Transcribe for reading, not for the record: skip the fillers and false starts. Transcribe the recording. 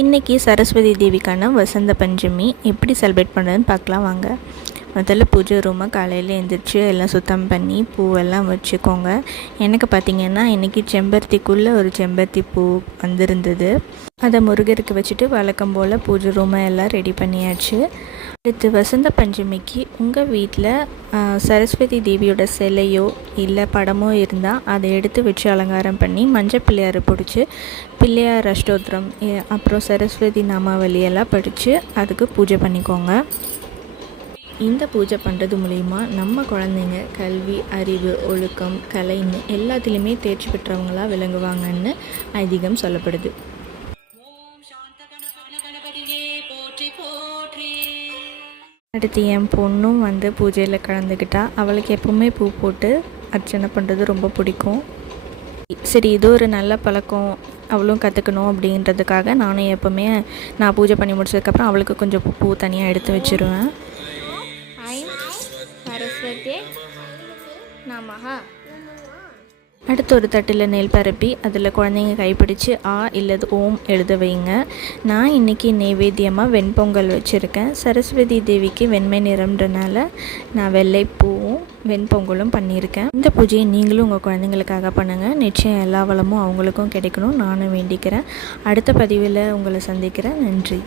இன்றைக்கி சரஸ்வதி தேவிக்கான வசந்த பஞ்சமி எப்படி செலிப்ரேட் பண்ணுறதுன்னு பார்க்கலாம் வாங்க. முதல்ல பூஜை ரூமை காலையில் எழுந்திரிச்சு எல்லாம் சுத்தம் பண்ணி பூவெல்லாம் வச்சுக்கோங்க. எனக்கு பார்த்திங்கன்னா இன்றைக்கி செம்பருத்திக்குள்ளே ஒரு செம்பருத்தி பூ வந்திருந்தது. அதை முருகருக்கு வச்சுட்டு வழக்கம் போல் பூஜை ரூமை எல்லாம் ரெடி பண்ணியாச்சு. அடுத்து வசந்த பஞ்சமிக்கு உங்கள் வீட்டில் சரஸ்வதி தேவியோட சிலையோ இல்லை படமோ இருந்தால் அதை எடுத்து வச்சு அலங்காரம் பண்ணி மஞ்சள் பிள்ளையாரை பிடிச்சி பிள்ளையார் அஷ்டோத்திரம் அப்புறம் சரஸ்வதி நாமாவளியெல்லாம் படித்து அதுக்கு பூஜை பண்ணிக்கோங்க. இந்த பூஜை பண்ணுறது மூலிமா நம்ம குழந்தைங்க கல்வி, அறிவு, ஒழுக்கம், கலைன்னு எல்லாத்துலேயுமே தேர்ச்சி பெற்றவங்களாக விளங்குவாங்கன்னு ஐதீகம் சொல்லப்படுது. அடுத்து என் பொண்ணும் பூஜையில் கலந்துக்கிட்டா. அவளுக்கு எப்பவுமே பூ போட்டு அர்ச்சனை பண்ணுறது ரொம்ப பிடிக்கும். சரி, இது ஒரு நல்ல பழக்கம், அவளும் கற்றுக்கணும் அப்படின்றதுக்காக நானும் எப்போவுமே நான் பூஜை பண்ணி முடிச்சதுக்கப்புறம் அவளுக்கு கொஞ்சம் பூ தனியாக எடுத்து வச்சுருவேன். சரஸ்வதி நமஹ. அடுத்து ஒரு தட்டில் நெல் பரப்பி அதில் குழந்தைங்க கைப்பிடிச்சு ஆ இல்லது ஓம் எழுத வைங்க. நான் இன்றைக்கி நெய்வேத்தியமாக வெண்பொங்கல் வச்சுருக்கேன். சரஸ்வதி தேவிக்கு வெண்மை நிறம்ன்றனால நான் வெள்ளைப்பூவும் வெண்பொங்கலும் பண்ணியிருக்கேன். இந்த பூஜையை நீங்களும் உங்கள் குழந்தைங்களுக்காக பண்ணுங்கள். நிச்சயம் எல்லா வளமும் அவங்களுக்கும் கிடைக்கணும் நானும் வேண்டிக்கிறேன். அடுத்த பதிவில் உங்களை சந்திக்கிறேன். நன்றி.